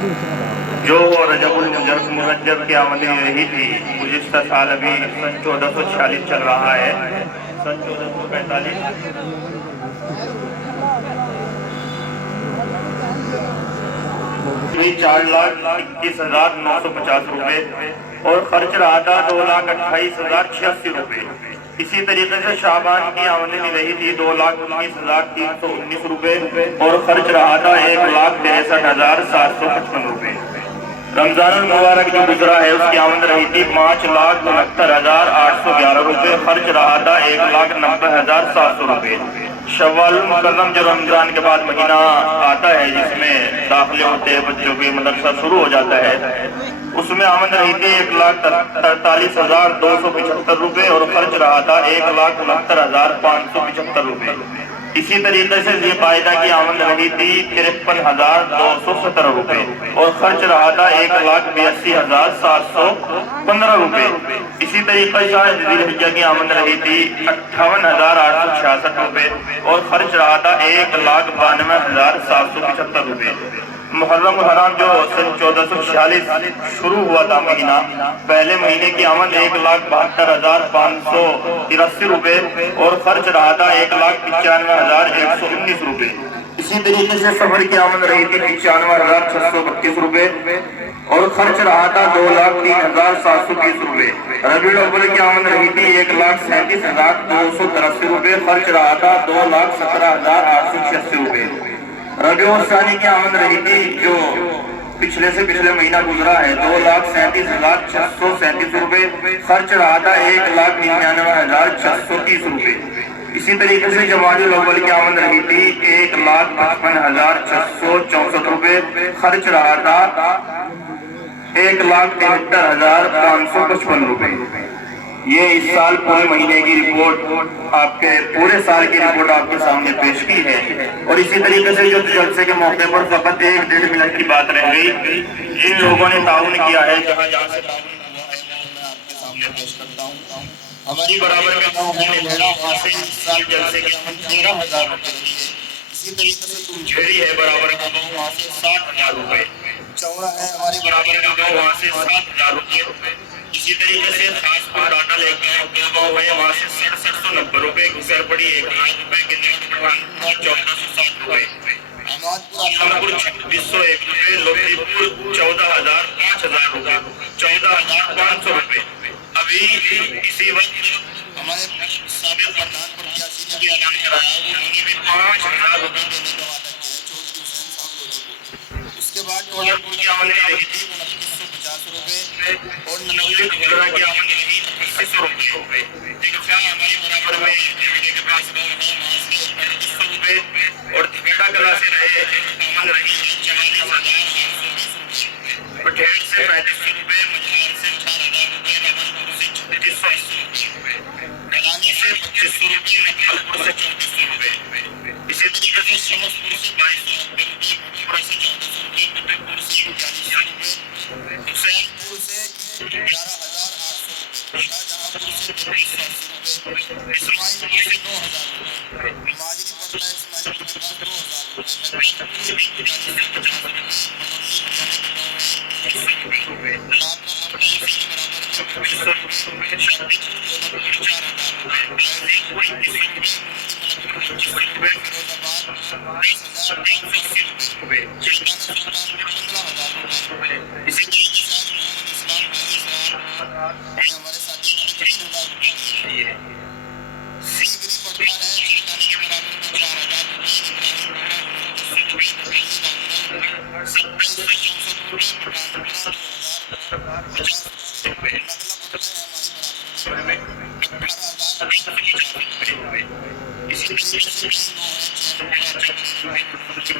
جو رجب کی آمد رہی تھی، گزشتہ سال ابھی سن 1446 چل رہا ہے، سن 1445 4,21,950 روپے اور خرچ رہا تھا 2,28,086 روپے۔ اسی طریقے سے شعبان کی آمدنی رہی تھی 2,19,319 روپے اور خرچ رہا تھا 1,63,755 روپے۔ رمضان المبارک جو گزرا ہے اس کی آمد رہی تھی 5,69,811 روپے، خرچ رہا تھا 1,90,700 روپے۔ شوال المکرم جو رمضان کے بعد مہینہ آتا ہے جس میں داخلے ہوتے ہیں، بچوں کے مدرسہ شروع ہو جاتا ہے، اس میں آمد رہی تھی 1,43,275 روپے اور خرچ رہا تھا 1,69,575 روپے۔ اسی طریقے سے ذی قعدہ کی آمد رہی تھی 53,217 روپے اور خرچ رہا تھا 1,82,715 روپے۔ اسی طریقے سے ذی الحجہ کی آمد رہی تھی 58,866 روپے اور خرچ رہا تھا 1,92,775 روپے۔ محرم الحرام جو سن 1446 شروع ہوا تھا مہینہ، پہلے مہینے کی آمد 1,72,583 روپے اور خرچ رہا تھا 1,95,119 روپے۔ اسی طریقے سے سفر کی آمد رہی تھی 95,632 روپے اور خرچ رہا تھا 2,03,730 روپے۔ ربیع الاول کی آمد رہی تھی 1,37,283 روپے، خرچ رہا تھا 2,17,886 روپے۔ ربیع الثانی کی آمد رہی تھی جو پچھلے سے پچھلے مہینہ گزرا ہے 2,37,637 روپے، خرچ رہا تھا 1,99,630 روپے۔ اسی طریقے سے جمادی الاول کی آمد رہی تھی 1,55,664 روپے، خرچ رہا تھا 1,73,555 روپے۔ یہ اس سال پورے مہینے کی رپورٹ، آپ کے پورے سال کی رپورٹ آپ کے سامنے پیش کی ہے۔ اور اسی طریقے سے جو جلسے کے موقع پر فقط 1-1.5 منٹ کی بات رہ گئی، جن لوگوں نے تعاون کیا ہے، جہاں جہاں سے تعاون ہوا ہے میں آپ کے سامنے پیش کرتا ہوں۔ ہماری برابر کا گاؤں ہے نلہڑا، وہاں سے اس سال جلسے کی آمد 13,000 روپے کی ہے۔ اسی طریقے سے تمجھیڑی ہے برابر کا گاؤں، وہاں سے 60,000 روپے۔ چورا ہے ہماری برابر کا گاؤں، وہاں سے 7,000 روپے۔ اسی طریقے سے خاص پور ڈاٹا لے کے گاؤں ہے، وہاں سے 6790 روپے، گھسر پڑی 1,00,000 روپے، گنیٹ 1,460 روپے، احمد پور 2,601 روپے، لودھی پور 14,000 5,000 روپے، 14,500 روپے۔ ابھی اسی وقت ہمارے سابق پردھان پرتیاشی نے بھی اعلان کرایا، انہوں نے بھی 5,000 روپے دینے کا وعدہ کیا ہے، چودھری حسین صاحب لودھی۔ اس کے بعد ٹولر پور کی آمدنی رہی تھی 2,950 روپے اور ننولی ڈھولرا کی آمدنی رہی 2,800 روپے۔ تلفیا ہماری برابر میں جھگڑے کے پاس گاؤں ہے، وہاں سے 3,800 روپے اور تھیڑا کلا سے رہے آمد رہی 44,820 روپے، پٹھیڑ سے 3,500 روپے، مجھار سے 4,000 روپے، راولپور سے 3,680 روپے، ڈلانی سے 2,500 روپے، نکھال پور سے 3,400 روپے۔ اسی طریقے سے شمس پور سے 2,290 روپے، بھٹورا سے 1,400 روپے، فتح پور سے 4,100 روپے، حسین پور سے 11,800 روپے، شاہجہاں پور سے 2,380 روپے، اسماعیل پور سے 9,000 روپے، ماجری پٹنہ اسماعیل پور کے پاس 2,000 روپے، نگران پور سے 40 سے 50 روپے، منولی ہریانہ کے گاؤں ہے 100 روپے، لاکرم پٹنہ ایسی برابر میں 2,500 روپے، شادی پور جودھپور 4,000 روپے، بائزی 2,500 روپے، ملکپور 2,500 روپے، فیروز آباد 10,580 روپے، چلکانہ سلطانپور 15,000 روپے۔ اسی طریقے سے آج محمد اسلام بھائی اسرار یہ ہمارے ساتھی نے 3,000 روپے دیے ہیں۔ سیگری پڑتا ہے چلکانی کے برابر میں 4,000 روپے، ابراہیم پورہ 2,900 روپے، نکلی رامگڑھ 2,764 روپے، پٹھان پورہ 2,050 روپے، نگلا پڑتا ہے ہماری برابر میں 18,850 روپے۔ اسی طریقے سے کئی گاؤں ہیں، چین پورہ، چکری روی،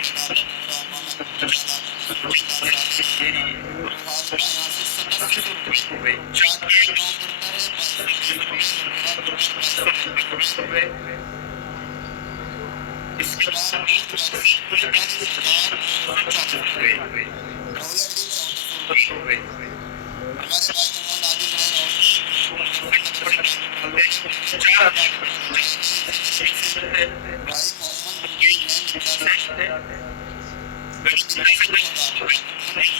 منولی، ڈالا پورہ، مانا پور، چالا پور، چلا سالی، روحال کا یہاں سے 2,700 روپے، چاک ایک گاؤں پڑتا ہے 520 روپے، لمبورہ پٹن 590 روپے۔ اس کے بعد 1,49,940 روپے، ڈھولے 1,400 روپے۔ ہمارے بھائی محمد عادل ہیں راولی مظفر نگر سے تعلق رکھتے ہیں، 4,000 روپے پہنچائے گئے۔ اسی طریقے سے بھائی محمد مبین ہیں نکلا سے، گڑی نکلا سے 2,000 روپے،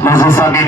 Masih sakit